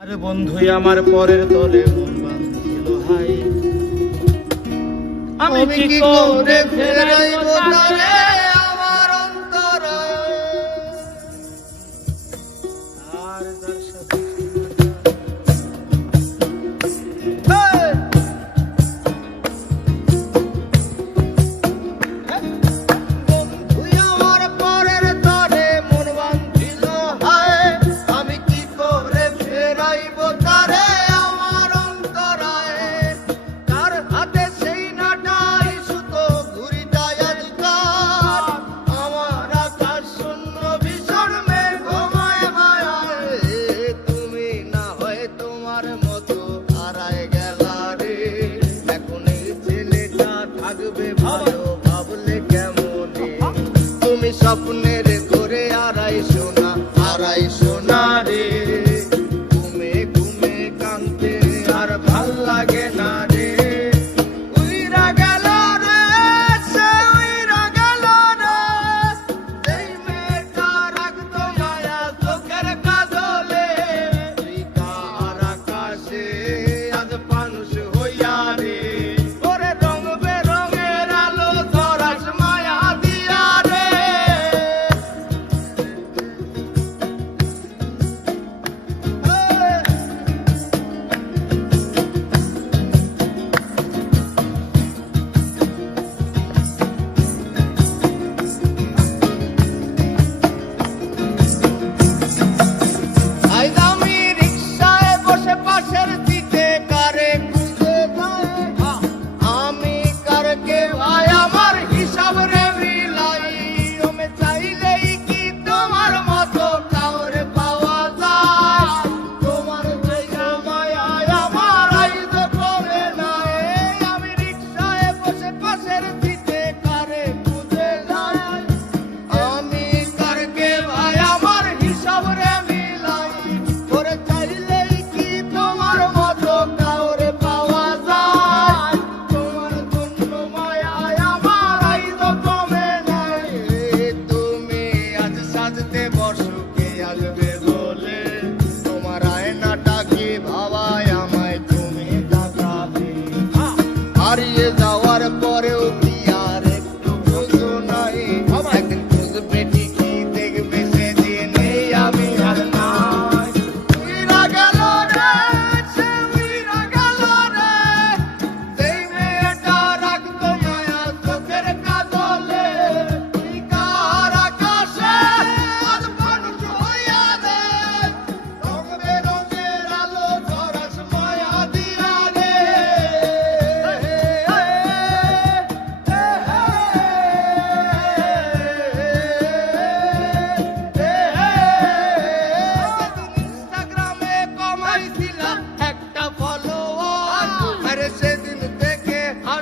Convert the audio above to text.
আর বন্ধুই আমার পরের তলে মন বাঁধিল আমি কি করে ফেরাইব paraíso.